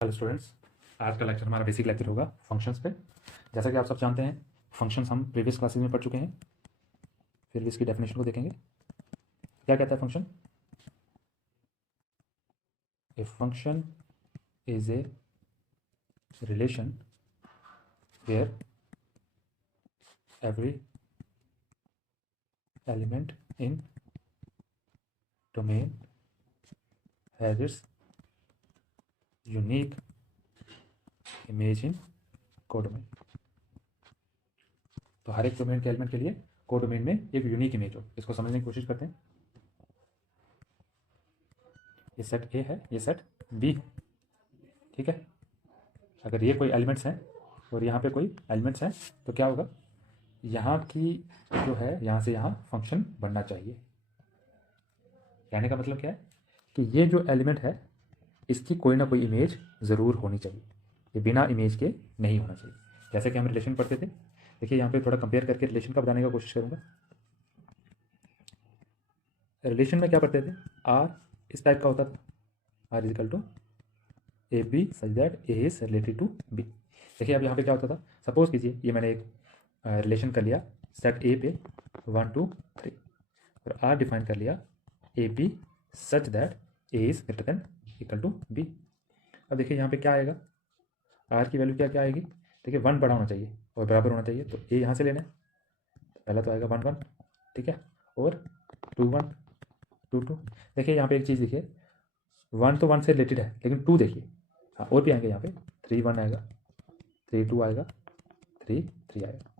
Hello students, आज का lecture हमारा बेसिक लेक्चर होगा फंक्शंस पे। जैसा कि आप सब जानते हैं, फंक्शंस हम प्रीवियस क्लासेस में पढ़ चुके हैं। फिर भी इसकी डेफिनेशन को देखेंगे। क्या कहता है function? A function is a relation where every element in domain has its unique image in codomain. तो हर एक डोमेन के एलिमेंट के लिए कोडोमेन में एक यूनिक इमेज हो। इसको समझने की कोशिश करते हैं। ये सेट ए है, ये सेट बी है, ठीक है। अगर ये कोई एलिमेंट्स हैं और यहाँ पे कोई एलिमेंट्स हैं तो क्या होगा? यहाँ की जो है, यहाँ से यहाँ फंक्शन बनना चाहिए। कहने का मतलब क्या है कि ये जो एलिमेंट है इसकी कोई ना कोई इमेज ज़रूर होनी चाहिए। ये बिना इमेज के नहीं होना चाहिए। जैसे कि हम रिलेशन पढ़ते थे, देखिए यहाँ पे थोड़ा कंपेयर करके रिलेशन का बताने का कोशिश करूँगा। रिलेशन में क्या पढ़ते थे? आर इस टाइप का होता था, R is equal to a b such that a is related to b. देखिए अब यहाँ पे क्या होता था, सपोज कीजिए ये मैंने एक रिलेशन कर लिया सेट ए पे 1 2 3 और आर डिफाइन कर लिया a b such that a is greater than equal to b. अब देखिए यहाँ पे क्या आएगा, आर की वैल्यू क्या क्या आएगी? देखिए 1 बड़ा होना चाहिए और बराबर होना चाहिए, तो ए यहाँ से लेना है। पहला तो आएगा 1 1, ठीक है, और 2 1 2 2। देखिए यहाँ पे एक चीज़ देखिए, 1 तो 1 से रिलेटेड है लेकिन 2 देखिए, हाँ और भी आएंगे यहाँ पे, 3 1 आएगा, 3 2 आएगा, 3 3 आएगा,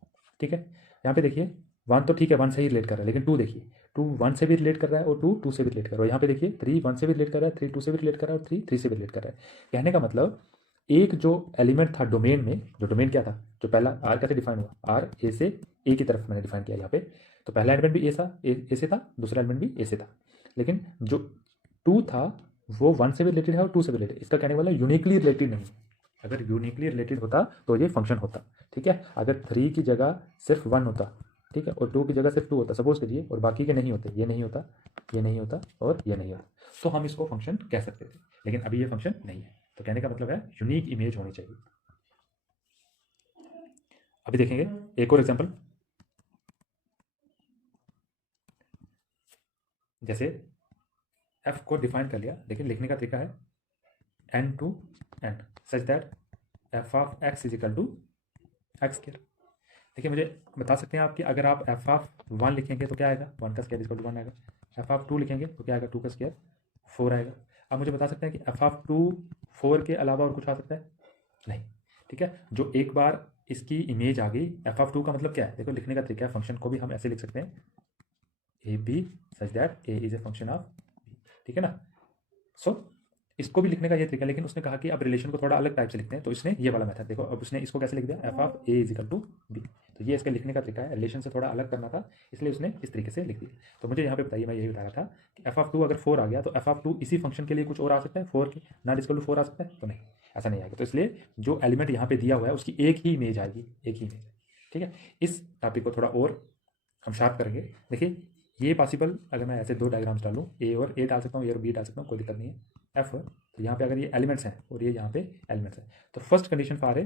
ठीक है। यहाँ पे देखिए 1 तो ठीक है 1 से ही रिलेट कर रहा है, लेकिन 2 देखिए 2 1 से भी रिलेट कर रहा है और 2 2 से भी रिलेट कर रहा है। यहाँ पे देखिए 3 1 से भी रिलेट कर रहा है, 3 2 से भी रिलेट कर रहा है और 3 3 से भी रिलेट कर रहा है। कहने का मतलब एक जो एलिमेंट था डोमेन में, जो डोमेन क्या था, जो पहला आर कैसे डिफाइन हुआ, आर ए से ए की तरफ मैंने डिफाइन किया यहाँ पे। तो पहला एलिमेंट भी ए से था, दूसरा एलिमेंट भी ए से था, लेकिन जो 2 था वो 1 से भी रिलेटेड है और 2 से भी रिलेटेड। इसका कहने वाला यूनिकली रिलेटेड नहीं है। अगर यूनिकली रिलेटेड होता तो ये फंक्शन होता, ठीक है। अगर 3 की जगह सिर्फ 1 होता, ठीक है, और 2 की जगह सिर्फ 2 होता सपोज करिए, और बाकी के नहीं होते, ये नहीं होता, ये नहीं होता और ये नहीं होता, तो हम इसको फंक्शन कह सकते थे। लेकिन अभी ये फंक्शन नहीं है, तो कहने का मतलब है यूनिक इमेज होनी चाहिए। अभी देखेंगे एक और एग्जांपल। जैसे एफ को डिफाइन कर लिया, लेकिन लिखने का तरीका है N to N such that f of x is equal to x square. देखिए मुझे बता सकते हैं आप कि अगर आप एफ ऑफ 1 लिखेंगे तो क्या आएगा, 1 का स्क्वायर इक्वल टू 1 आएगा। एफ ऑफ 2 लिखेंगे तो क्या आएगा, 2 का स्क्वायर 4 आएगा। आप मुझे बता सकते हैं कि एफ ऑफ 2 4 के अलावा और कुछ आ सकता है? नहीं, ठीक है। जो एक बार इसकी इमेज आ गई, एफ ऑफ 2 का मतलब क्या है, देखो लिखने का तरीका है। फंक्शन को भी हम ऐसे लिख सकते हैं, a b such that a is a function of b, ठीक है ना। सो इसको भी लिखने का ये तरीका, लेकिन उसने कहा कि अब रिलेशन को थोड़ा अलग टाइप से लिखते हैं, तो इसने ये वाला मेथड देखो, अब उसने इसको कैसे लिख दिया, f of a is equal to b. तो ये इसका लिखने का तरीका है, रिलेशन से थोड़ा अलग करना था, इसलिए उसने इस तरीके से लिख दिया। तो मुझे यहाँ पे बताइए, मैं यही बता रहा था कि एफ ऑफ 2 अगर 4 आ गया तो एफ ऑफ 2 इसी फंक्शन के लिए कुछ और आ सकता है, 4 के नॉट इक्वल टू 4 आ सकता है? तो नहीं, ऐसा नहीं आएगा। तो इसलिए जो एलिमेंट यहाँ पे दिया हुआ है उसकी एक ही इमेज आएगी, एक ही इमेज, ठीक है। इस टॉपिक को थोड़ा और हम शार्प करेंगे। देखिए ये पॉसिबल, अगर मैं ऐसे 2 डायग्राम्स डालूँ, ए और ए डाल सकता हूँ, ए और बी डाल सकता हूँ, कोई दिक्कत नहीं है। एफ, तो यहाँ पे अगर ये एलिमेंट्स हैं और ये यहाँ पे एलिमेंट्स हैं, तो first condition for a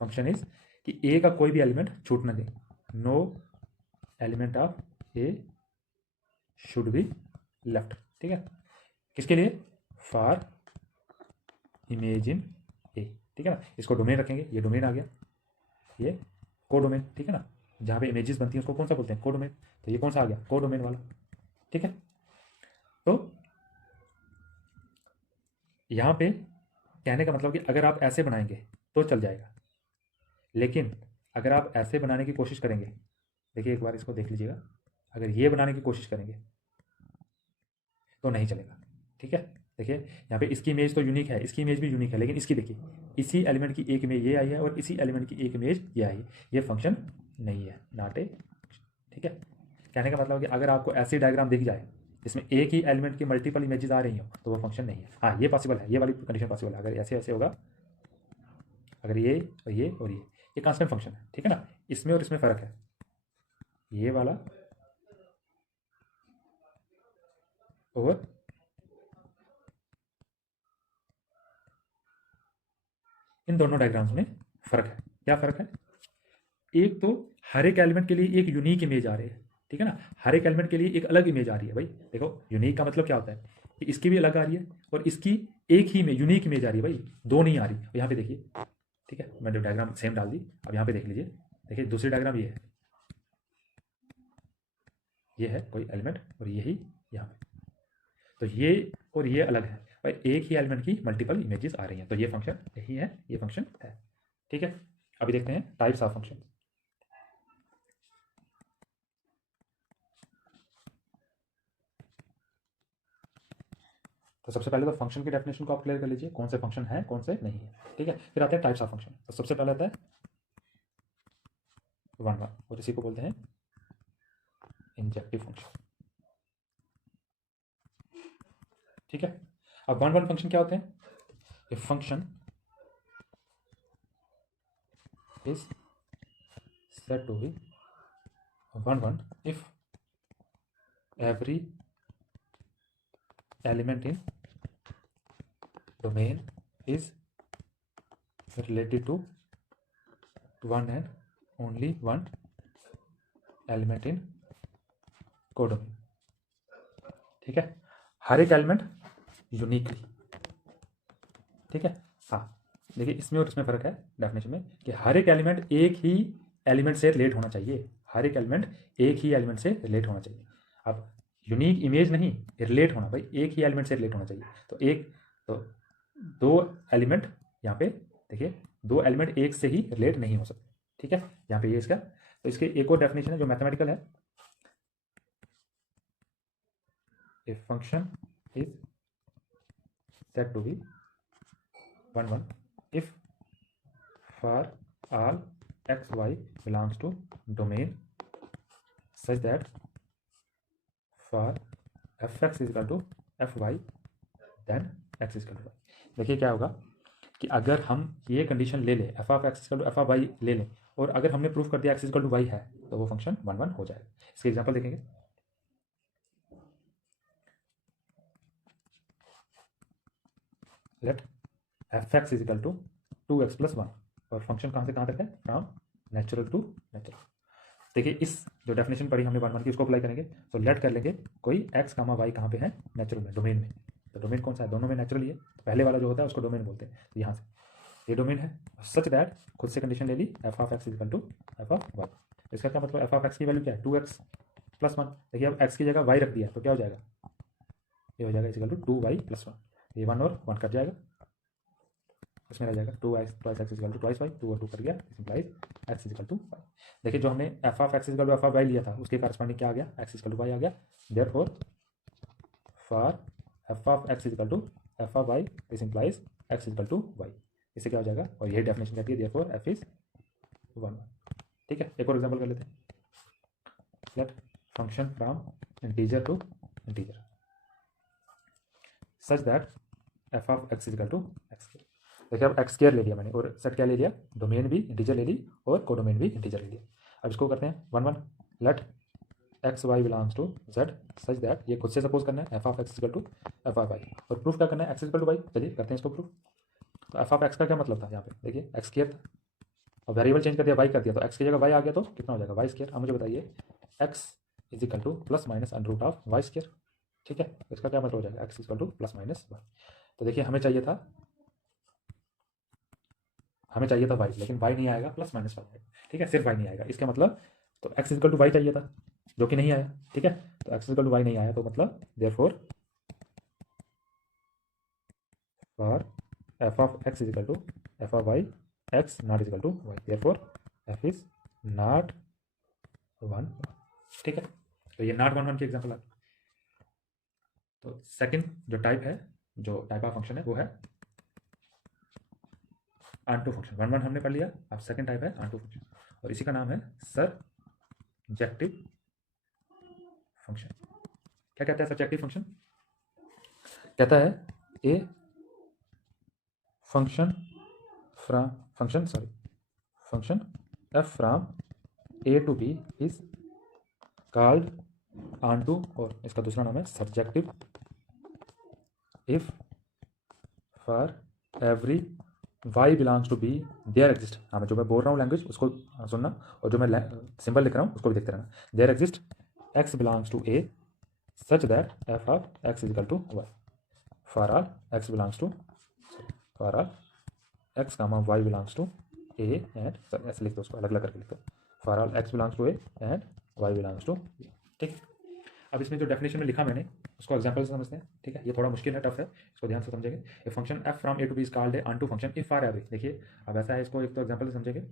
function is कि ए का कोई भी एलिमेंट छूट ना दे। No element of A should be left, ठीक है। किसके लिए? फॉर इमेज इन ए, ठीक है ना। इसको डोमेन रखेंगे, ये डोमेन आ गया, ये को डोमेन, ठीक है ना। जहाँ पे इमेजेस बनती हैं उसको कौन सा बोलते हैं? को डोमेन। तो ये कौन सा आ गया? को डोमेन वाला, ठीक है। तो यहाँ पे कहने का मतलब कि अगर आप ऐसे बनाएंगे तो चल जाएगा, लेकिन अगर आप ऐसे बनाने की कोशिश करेंगे, देखिए एक बार इसको देख लीजिएगा, अगर ये बनाने की कोशिश करेंगे तो नहीं चलेगा, ठीक है। देखिए यहाँ पे इसकी इमेज तो यूनिक है, इसकी इमेज भी यूनिक है, लेकिन इसकी देखिए इसी एलिमेंट की एक इमेज ये आई है और इसी एलिमेंट की एक इमेज ये आई है, ये फंक्शन नहीं है, नॉट ए, ठीक है। कहने का मतलब कि अगर आपको ऐसी डायग्राम दिख जाए जिसमें एक ही एलिमेंट की मल्टीपल इमेजेस आ रही हो तो वो फंक्शन नहीं है। हाँ ये पॉसिबल है, ये वाली कंडीशन पॉसिबल है, अगर ऐसे ऐसे होगा, अगर ये और ये और ये कांस्टेंट फंक्शन है, ठीक है ना। इसमें और इसमें फ़र्क है, ये वाला और इन दोनों डायग्राम्स में फ़र्क है। क्या फ़र्क है? एक तो हर एक एलिमेंट के लिए एक यूनिक इमेज आ रही है, ठीक है ना। हर एक एलिमेंट के लिए एक अलग इमेज आ रही है भाई। देखो यूनिक का मतलब क्या होता है कि इसकी भी अलग आ रही है और इसकी एक ही में यूनिक इमेज आ रही है भाई, दो नहीं आ रही। यहाँ पे देखिए, ठीक है, मैंने डायग्राम सेम डाल दी। अब यहाँ पे देख लीजिए, देखिए दूसरी डायग्राम ये है कोई एलिमेंट और यही यहाँ पे, तो ये और ये अलग है और एक ही एलिमेंट की मल्टीपल इमेजेस आ रही हैं, तो ये फंक्शन यही है, ये फंक्शन है, ठीक है। अभी देखते हैं टाइप्स ऑफ फंक्शन। तो सबसे पहले तो फंक्शन की डेफिनेशन को आप क्लियर कर लीजिए, कौन से फंक्शन है कौन से नहीं है, ठीक है। फिर आते हैं टाइप्स ऑफ फंक्शन। तो सबसे पहले आता है वन वन, और इसी को बोलते हैं इंजेक्टिव फंक्शन, ठीक है। अब वन वन फंक्शन क्या होते हैं? ए function is said to be one one if every element in domain is related to one and only one element in codomain, ठीक है। हर एक एलिमेंट यूनिकली, ठीक है। हाँ, देखिए इसमें और इसमें फ़र्क है डेफिनेशन में कि हर एक एलिमेंट एक ही एलिमेंट से रिलेट होना चाहिए, हर एक एलिमेंट एक ही एलिमेंट से रिलेट होना चाहिए। अब यूनिक इमेज नहीं, रिलेट होना भाई, एक ही एलिमेंट से रिलेट होना चाहिए। तो दो एलिमेंट यहाँ पे देखिए, दो एलिमेंट एक से ही रिलेट नहीं हो सकते, ठीक है। यहाँ पे ये इसका, तो इसके एक और डेफिनेशन है जो मैथमेटिकल है। A function is said to be one one if for all x y belongs to domain such that for fx is equal to fy then x is equal to y। देखिए क्या होगा कि अगर हम ये condition ले लें, f of x equal to F of y ले लें, और अगर हमने प्रूफ कर दिया एक्स इक्वल टू वाई है, तो वो फंक्शन वन वन हो जाएगा। इसके एग्जांपल देखेंगे। Let f x is equal to two x plus one, और फंक्शन कहाँ से कहाँ तक है? From natural to natural. देखिए इस जो डेफिनेशन पढ़ी हमने वन वन की, उसको अप्लाई करेंगे तो लेट कर लेंगे कोई एक्स कामा वाई कहाँ पे है? नेचुरल में, डोमेन में। तो डोमेन कौन सा है? दोनों में नेचुरल ही है, तो पहले वाला जो होता है उसको डोमेन बोलते हैं। तो यहाँ से ये डोमेन है, सच दैट खुद से कंडीशन ले ली, F of x is equal to F of Y. इसका क्या मतलब? एफ ऑफ एक्स की वैल्यू क्या है? Two x plus one. देखिए अब एक्स की जगह वाई रख दिया तो क्या हो जाएगा? ये हो जाएगा is equal to two y plus one. ये वन और वन कट जाएगा, उसमें रह जाएगा two y twice x equal to twice y, two और टू कर गया, this implies x equal to y. देखिए जो हमने f of x equal to F of y लिया था उसके करस्पॉन्डिंग क्या आ गया? एक्स इक्वल टू वाई आ गया। Therefore for f of x equal to F of y this implies x equal to y. इससे क्या हो जाएगा? और यही डेफिनेशन कहती है देयरफॉर एफ इज वन, ठीक है। एक और एग्जांपल कर लेते हैं। Let function from integer to integer such that f of x equal to x. देखिए अब एक्स स्क्वायर ले लिया मैंने और सेट क्या ले लिया? डोमेन भी इंटीजर ले ली और कोडोमेन भी इंटीजर ले लिया। अब इसको करते हैं one one. Let x y belongs to Z such that, ये खुद से सपोज करना है f of x equal to F of y, और प्रूफ क्या करना है? X equal to y. चलिए करते हैं इसको प्रूफ। तो एफ ऑफ एक्स का क्या मतलब था? यहाँ पे देखिए एक्स स्क्वायर था और वेरिएबल चेंज कर दिया, वाई कर दिया, तो एक्स की जगह वाई आ गया, तो कितना हो जाएगा? Y square. अब मुझे बताइए x is equal to plus minus under root of y square, ठीक है। इसका क्या मतलब हो जाएगा? X equal to plus minus y. तो देखिए हमें चाहिए था वाई, लेकिन वाई नहीं आएगा, प्लस माइनस वाई आएगा, ठीक है, सिर्फ वाई नहीं आएगा। इसका मतलब तो एक्स इक्वल टू वाई चाहिए था, जो कि नहीं आया, ठीक है। तो एक्स इक्वल टू वाई नहीं आया, तो मतलब therefore for f of x is equal to F of y x not is equal to y, therefore f is not one, ठीक है। तो ये नॉट वन वन की एग्जाम्पल है। तो सेकंड जो टाइप है, जो टाइप ऑफ फंक्शन है वो है आंटू फंक्शन। वन वन हमने पढ़ लिया, अब सेकंड टाइप है आंटू फंक्शन, और इसी का नाम है सरजेक्टिव फंक्शन। क्या कहता है सरजेक्टिव फंक्शन? कहता है a function F from A to B is called onto, और इसका दूसरा नाम है surjective if for every y belongs to B there exist, हाँ मैं जो मैं बोल रहा हूँ लैंग्वेज उसको सुनना, और जो मैं सिंबल लिख रहा हूँ उसको भी देखते रहना। There exist x belongs to a such that f of x is equal to y for all x belongs to for all x comma y belongs to a and ऐसे लिख दो, उसको अलग अलग करके लिख दो, for all x belongs to a and y belongs to b। ठीक है, अब इसमें जो डेफिनेशन में लिखा मैंने उसको एग्जांपल से समझते हैं। ठीक है, ये थोड़ा मुश्किल है, टफ है, इसको ध्यान से समझेंगे। A function f from a to b is called a onto function if for every. देखिए अब ऐसा है, इसको एक तो एग्जांपल से समझेंगे।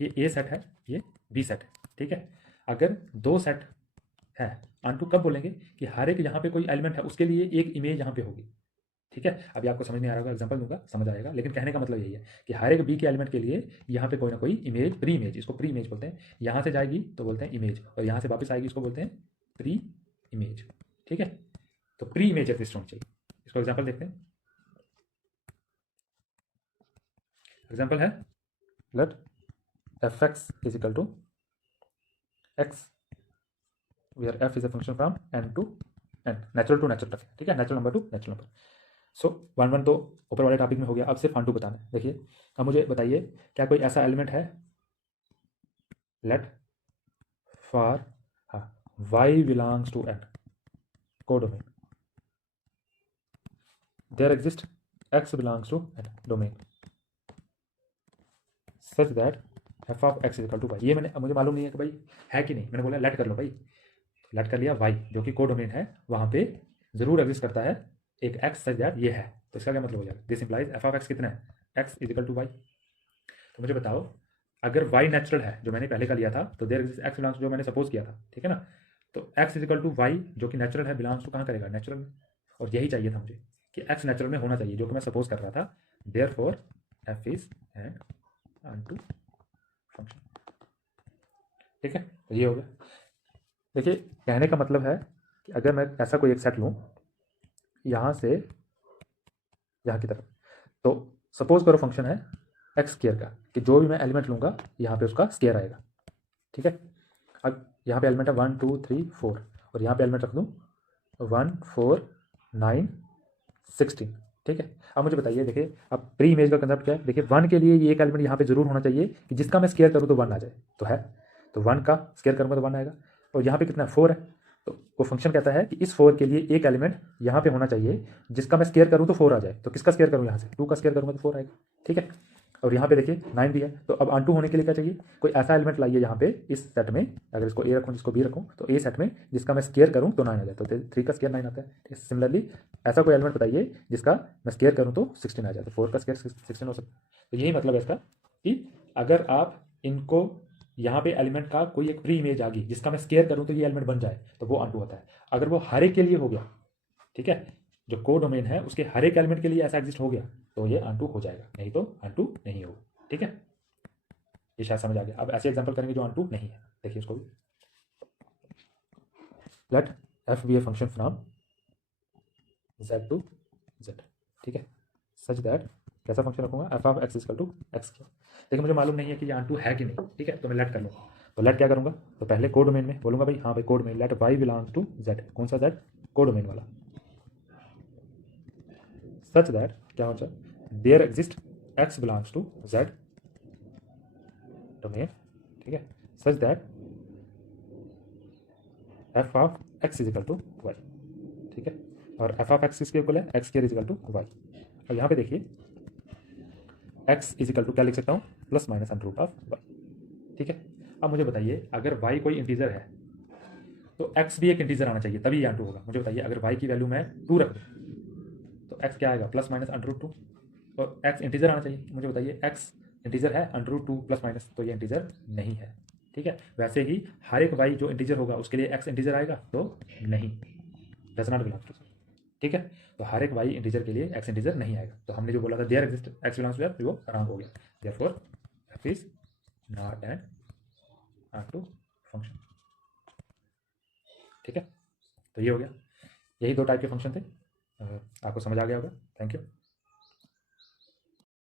ये a सेट है, ये b सेट है। ठीक है, अगर दो सेट है, अनटू कब बोलेंगे कि हर एक यहाँ पे कोई एलिमेंट है उसके लिए एक इमेज यहाँ पे होगी। ठीक है, अभी आपको समझ नहीं आ रहा होगा, एग्जांपल दूंगा समझ आएगा, लेकिन कहने का मतलब यही है कि हर एक बी के एलिमेंट के लिए यहाँ पे कोई ना कोई इमेज, प्री इमेज, इसको प्री इमेज बोलते हैं। यहाँ से जाएगी तो बोलते हैं इमेज, और यहाँ से वापस आएगी इसको बोलते हैं प्री इमेज। ठीक है, तो प्री इमेज एग्जिस्ट होनी चाहिए। इसको एग्जांपल देखते हैं। एग्जांपल है let f x is equal to x where f is a function from n to n, natural to natural तक। ठीक है, natural number to natural number. So one one तो ऊपर वाले टॉपिक में हो गया, अब सिर्फ अनटू बताना है। देखिए अब मुझे बताइए, क्या कोई ऐसा एलिमेंट है, लेट फॉर हाँ y belongs to n codomain, there exist x belongs to n domain such that f of x is equal to y। ये मैंने, मुझे मालूम नहीं है कि भाई है कि नहीं, मैंने बोला लेट कर लो भाई, लेट कर लिया y जो कि कोडोमेन है, वहाँ पे जरूर एग्जिस्ट करता है एक x सच दैट ये है। तो इसका क्या मतलब हो जाएगा, this implies f of x कितना है, x is equal to y। तो मुझे बताओ अगर y नेचुरल है जो मैंने पहले का लिया था, तो देयर एग्जिस्ट x बिलोंग्स जो मैंने सपोज किया था। ठीक है ना, तो x is equal to y जो कि नेचुरल है, बिलोंग्स टू कहाँ करेगा, नेचुरल में। और यही चाहिए था मुझे कि x नेचुरल में होना चाहिए, जो कि मैं सपोज कर रहा था। Therefore f is an onto function. ठीक है, तो ये हो गया। देखिए कहने का मतलब है कि अगर मैं ऐसा कोई एक सेट लूँ यहाँ से यहाँ की तरफ, तो सपोज करो फंक्शन है एक्स स्क्वायर का, कि जो भी मैं एलिमेंट लूँगा यहाँ पे उसका स्क्वायर आएगा। ठीक है, अब यहाँ पे एलिमेंट है 1 2 3 4, और यहाँ पे एलिमेंट रख दूँ 1 4 9 16। ठीक है, अब मुझे बताइए, देखिए अब प्री इमेज का कंसेप्ट क्या है। देखिए 1 के लिए ये एक एलिमेंट यहाँ पे जरूर होना चाहिए कि जिसका मैं स्क्वायर करूँ तो 1 आ जाए, तो है, तो 1 का स्क्वायर करूँगा तो 1 आएगा। और यहाँ पे कितना 4 है, तो वो फंक्शन कहता है कि इस 4 के लिए एक एलिमेंट यहाँ पे होना चाहिए जिसका मैं स्क्वायर करूँ तो 4 आ जाए। तो किसका स्क्वायर करूँ, यहाँ से 2 का स्क्वायर करूँगा तो 4 आएगा। ठीक है, और यहाँ पे देखिए 9 भी है, तो अब अनटू होने के लिए क्या चाहिए, कोई ऐसा एलिमेंट लाइए यहाँ पे इस सेट में, अगर इसको ए रखूँ जिसको बी रखूँ, तो ए सेट में जिसका मैं स्क्वायर करूँ तो 9 आ जाए, तो 3 का स्क्वायर 9 आता है। ठीक है, सिमिलरली ऐसा कोई एलिमेंट बताइए जिसका मैं स्क्वायर करूँ तो 16 आ जाए, तो 4 का स्क्वायर 16 हो सकता है। तो यही मतलब है इसका कि अगर आप इनको यहाँ पे एलिमेंट का कोई एक प्री इमेज आ गई जिसका मैं स्क्वायर करूँ तो ये एलिमेंट बन जाए, तो वो अनटू होता है। अगर वो हर एक के लिए हो गया, ठीक है, जो को डोमेन है उसके हर एक एलिमेंट के लिए ऐसा एग्जिस्ट हो गया, तो ये अनटू हो जाएगा, नहीं तो अनटू नहीं होगा। ठीक है, ये शायद समझ आ गया। अब ऐसे एग्जांपल करेंगे जो अनटू नहीं है। देखिए इसको भी, let f be a function from z to z। ठीक है, सच दैट कैसा फंक्शन रखूंगा, f of x equal to x किया। देखिए मुझे मालूम नहीं है कि ये अनटू है कि नहीं। ठीक है, तो मैं लेट कर लूँगा, तो लेट क्या करूँगा, तो पहले को डोमेन में बोलूँगा भाई, हाँ भाई को domain, let y belongs to z। कौन सा z, को डोमेन वाला, सच दैट क्या हो जाए, there exist x belongs to z domain. ठीक है, such that f of x is equal to y. ठीक है, और एफ ऑफ एक्स किसके इक्वल है, x square is equal to y. और यहाँ पे देखिए एक्स इज इक्वल टू क्या लिख सकता हूँ, plus minus under root of y. ठीक है, अब मुझे बताइए अगर वाई कोई इंटीजर है तो एक्स भी एक इंटीजर आना चाहिए, तभी यहाँ टू होगा। मुझे बताइए अगर वाई की वैल्यू मैं 2 रख दूँ तो एक्स क्या आएगा, प्लस माइनस अंडर रूट 2, और एक्स इंटीजर आना चाहिए। मुझे बताइए एक्स इंटीजर है, अंडर रूट 2 प्लस माइनस, तो ये इंटीजर नहीं है। ठीक है, वैसे ही हर एक वाई जो इंटीजर होगा उसके लिए एक्स इंटीजर आएगा, तो नहीं, डज नॉट बिलोंग टू। ठीक है, तो हर एक वाई इंटीजर के लिए एक्स इंटीजर नहीं आएगा। तो हमने जो बोला था there exist x belongs to f, वो रॉन्ग हो गया। Therefore f is not an onto function. ठीक है, तो ये हो गया, यही दो टाइप के फंक्शन थे। आपको समझ आ गया होगा। Thank you.